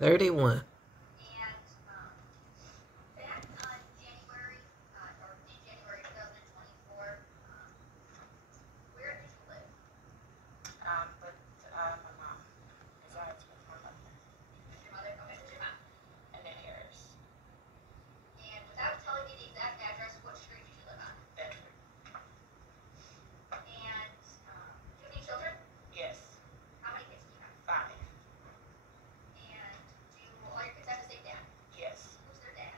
31. And back on January, or in January 2024, where did you live? With my mom. Resides with my mother. Your mother? Okay, with your mom. And then Harris. And without telling me the exact address, what street did you live on? Bedford. And do you have any children? Yes. How many kids do you have? 5. And do all your kids have the same dad? Yes. Who's their dad?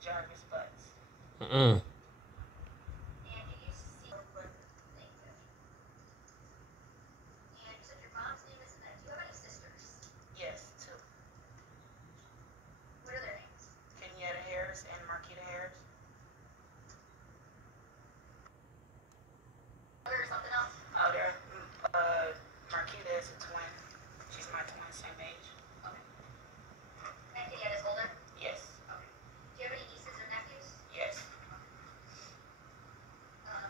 Jarvis Butts. Mm-mm. And do you see Thank you. And you said your mom's name is Annette. Do you have any sisters? Yes, 2. What are their names? Kenyatta Harris and Marquita Harris. Or something else? Oh, there. Marquita is a twin. She's my twin, same age. Okay. And Kenyatta's older? Yes. Okay. Do you have any nieces or nephews? Yes.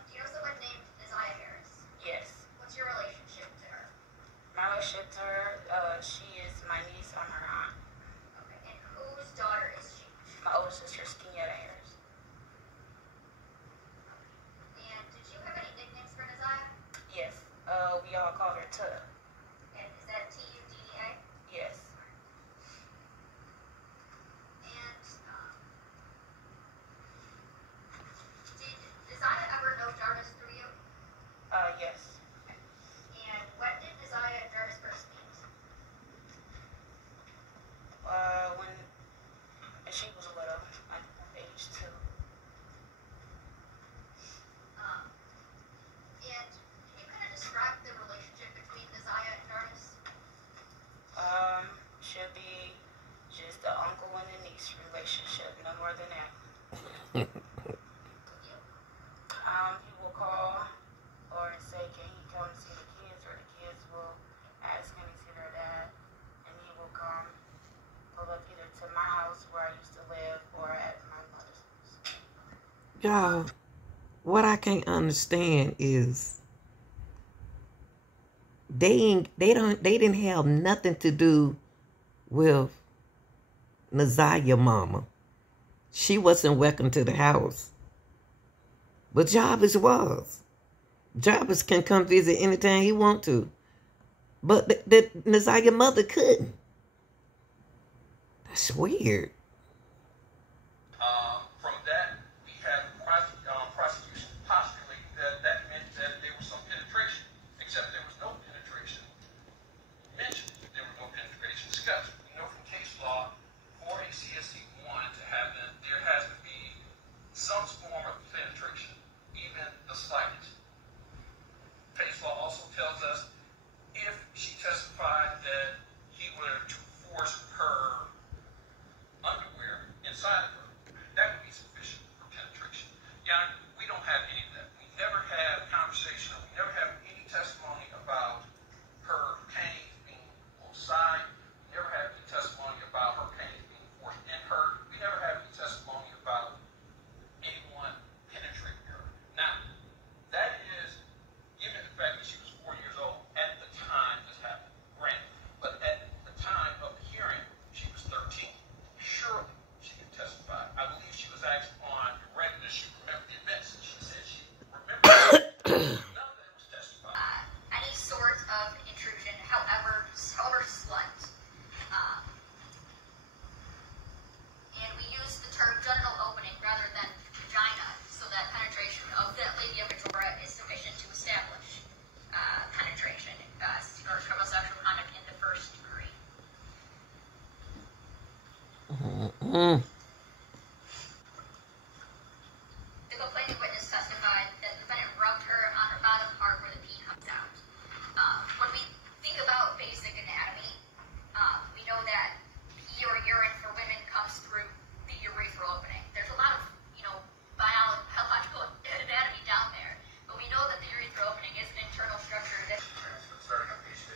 Do you know someone named Isaiah Harris? Yes. What's your relationship to her? My relationship to her, she is my niece. I'm her aunt. Okay. And whose daughter is she? My older sister is Kenyatta Harris. And did you have any nicknames for Isaiah? Yes. We all call her Tuda. And is that Tudda? Yes. And did Isaiah ever know Jarvis through you? Yes. And when did Isaiah and Jarvis first meet? When she was little, like age 2. And can you kind of describe the relationship between Isaiah and Jarvis? Should be just the uncle and the niece relationship, no more than that. With you? He will call or say, can he come see the kids, or the kids will ask, can he see their dad, and he will pull up either to my house where I used to live or at my mother's house. Y'all, what I can't understand is they didn't have nothing to do with Naziah mama. She wasn't welcome to the house. But Jarvis was. Jarvis can come visit anytime he want to. But the Naziah mother couldn't. That's weird. From that, we had prosecution postulating that meant that there was some penetration, except there was no penetration mentioned. There was no penetration discussed. We know from case law, for a CSC warrant to happen, there has to be some form of penetration, even the slightest. Case law also tells us if she testified that he were to force her underwear inside of her, that would be sufficient for penetration. Yeah, we don't have any of that. We never had conversation, we never have any testimony about her panties being outside. We never had any testimony about her panties being forced in her. We never had any testimony about anyone penetrating her. Now, that is, given the fact that she was 4 years old at the time this happened, granted, but at the time of the hearing, she was 13. Surely she can testify. I believe she was asked on direct that she remembered the events, and she said she remembered. None of that was testified. Any sort of intrusion, however slight. And we use the term genital opening rather than vagina, so that penetration of that labia majora is sufficient to establish penetration or homosexual conduct in the first degree. The complaining witness testified that the defendant rubbed her on her bottom part where the pee comes out. When we think about basic anatomy, we know that pee or urine for women comes through the urethral opening. There's a lot of, biological anatomy down there, but we know that the urethral opening is an internal structure that. Starting on page 15.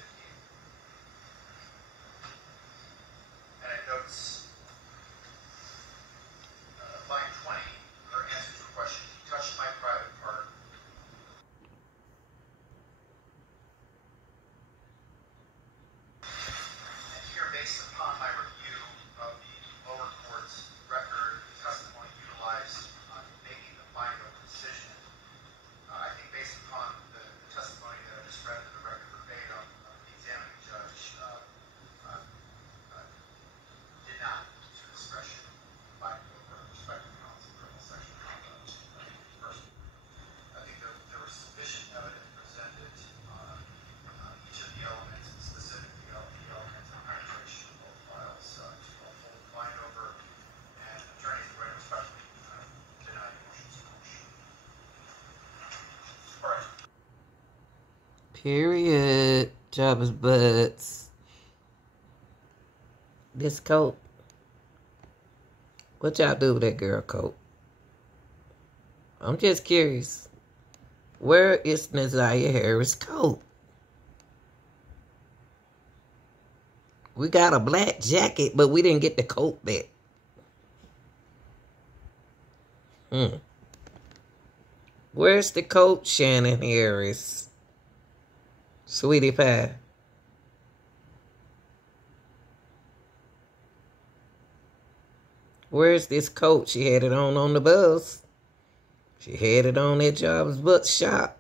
And it notes Period. Jobbers butts. This coat. What y'all do with that girl coat? I'm just curious. Where is Nazaria Harris' coat? We got a black jacket, but we didn't get the coat back. Where's the coat, Shannon Harris? Sweetie pie. Where's this coat? She had it on the bus. She had it on at Jobs Butt Shop.